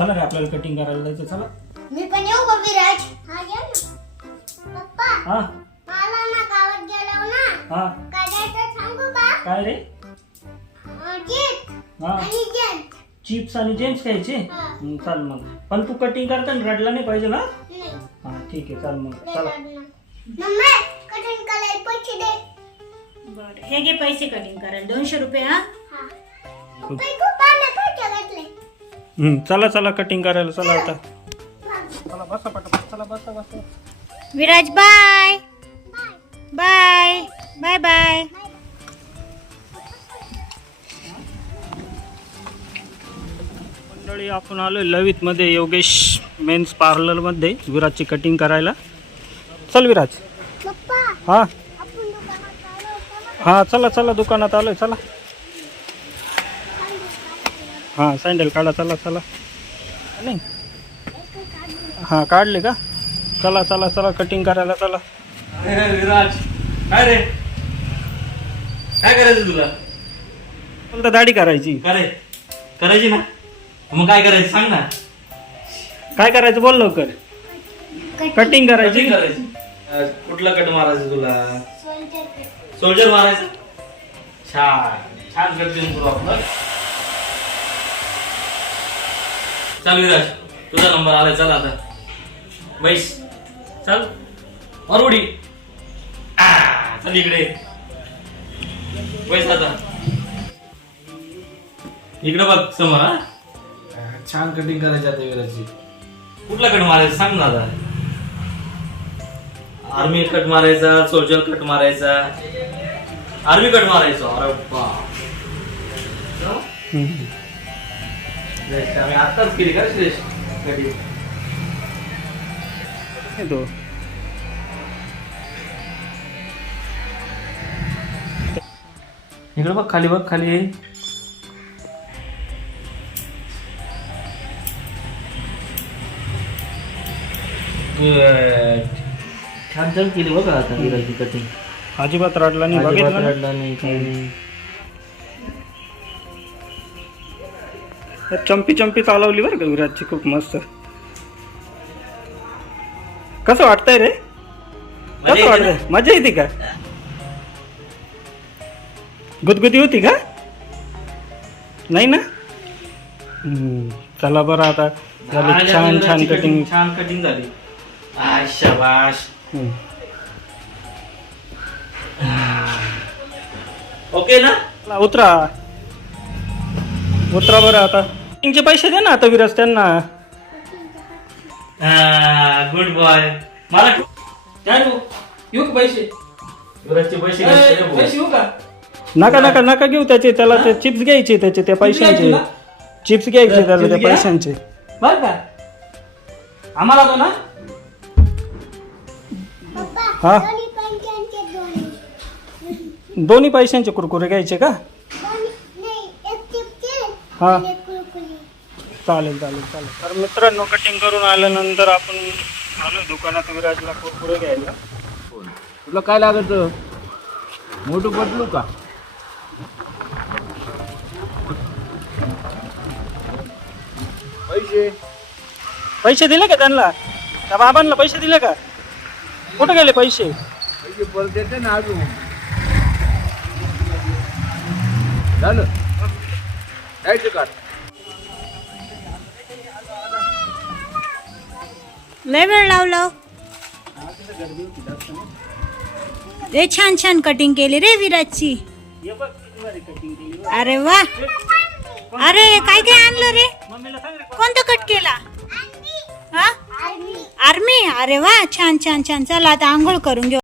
चला रे आपल्याला कटिंग करायला जायचं चला. मी पण येऊ का विराज? हा ये ना. पप्पा हा. मला ना गावात गेलो ना हा. काय द्यायचं सांगू का? काय रे? जीत हा. आणि जेंट चिप्स आणि जेम्स खायचे? हा. हं, चाल मग. पण तू कटिंग करताना रडला नाही पाहिजे ना? नाही. हा ठीक आहे चाल मग. चला. मम्मी कटिंग करायला पैसे दे. बरं हे घे पैसे कटिंग करायला. दोनशे रुपये हा? हा. पप्पा हं, चला चला कटिंग करायला चला आता. चला बसा पटापट चला बसा बसा. Viraj bye bye bye bye मंडळी आपण आलो लवित मध्ये योगेश मेन्स पार्लरमध्ये विराजची कटिंग करायला. चल विराज. पप्पा हा. हा चला चला दुकानात आलोय चला. हा सँडल काढा चला चला. नाही. हा काढले का? चला चला चला कटिंग करायला चला. विराज. काय रे? काय करायचं तुला? कोणतं दाढी करायची? करे करायची ना. मग काय करायचं सांग ना. काय करायचं बोल लवकर. कटिंग करायची. कटिंग करायची. अं, कुठला कट मारायचं तुला? Soldier cut. सोल्जर मारायचं. छान. छान कटिंग करू आपण. चल विराज तुझा नंबर आलाय चल आता. बैस चल. और उडी आ, चल इकडे. बैस आता. इकडे बघ समोर हा. छान कटिंग करायची आता विराजची कुठला कट मारायचा? सांग ना आता. आर्मी कट मारायचा सोल्जर कट मारायचा. आर्मी कट मारायचा. अरे बाप. हम्म. श्रेष्ठ, आम्ही आताच केली का श्रेष्ठ कटिंग तो. इकडे बघ खाली बघ खाली. छान छान केली बघा आता कटिंग अजिबात रडला नाही? रडला नाही काही नाही चंपी चंपी चालवली बरं का विराटची खूप मस्त. कसं वाटतंय रे? कसं वाटतंय? मजा येते का? गुदगुदी होती का? नाही ना? चला बरं आता. झाली छान छान कटिंग छान कटिंग झाली. शाबाश ओके ना? उतरा. उतरा बरं आता. कटिंगचे पैसे दे ना आता विराज त्यांना. गुड बॉय मला काय येऊ का पैसे? विराजचे पैसे घ्यायचे रे भाऊ. पैसे येऊ का? नका नका नका घेऊ त्याचे. त्याला ते चिप्स घ्यायचे त्याचे त्या पैशांचे. घ्यायचे चिप्स घ्यायचे त्याला चिप्स त्या घ्या. पैशांचे. बर का. आम्हाला तो ना? हा. दोन्ही पंचांचे दोन्ही. दोन्ही पैशांचे कुरकुरे घ्यायचे का? हा. चालेल चालेल चालेल. तर मित्रांनो कटिंग करून आल्यानंतर आपण आलो दुकानात विराजला कुरकुरे घ्यायला. तुला काय लागत मोठं पटलू का? पैसे. पैसे दिले का त्यांना? त्या बाबांना पैसे दिले का? कुठे गेले पैसे? पैसे परत येते ना अजून. झालं. जायचं का लय वेळ लावलं. रे छान छान कटिंग केली रे विराजची. अरे वा. अरे काय काय आणलं रे? कोणतं कट केला? हा? आर्मी? अरे वा छान छान छान. चला आता आंघोळ करून घेऊ.